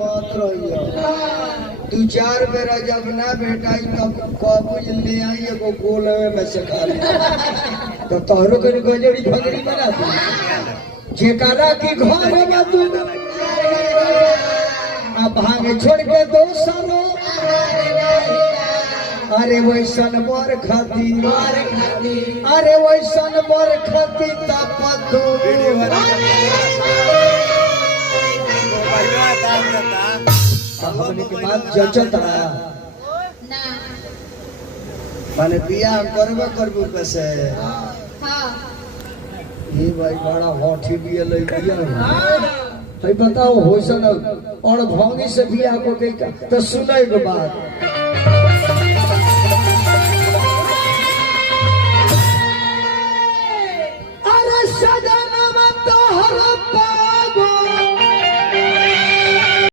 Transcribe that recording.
मत रहियो दू चार बेरा जब ना भेटाई तब काबूज ले आई एगो गोले में से खाली तो तोहरो के गजड़ी फगड़ी बना दी जेकारा की घर में तू अब भागे छोड़ के दोसरो अरे वैसन मोर खाती अरे वैसन मोर खाती तपतू हमने के बात जचता ना माने बियाह करबे करबो कैसे हां ये भाई बड़ा होठी बिया ले बिया भाई बताओ होसन और भौंगी से बियाह को कई तो सुनाई के बात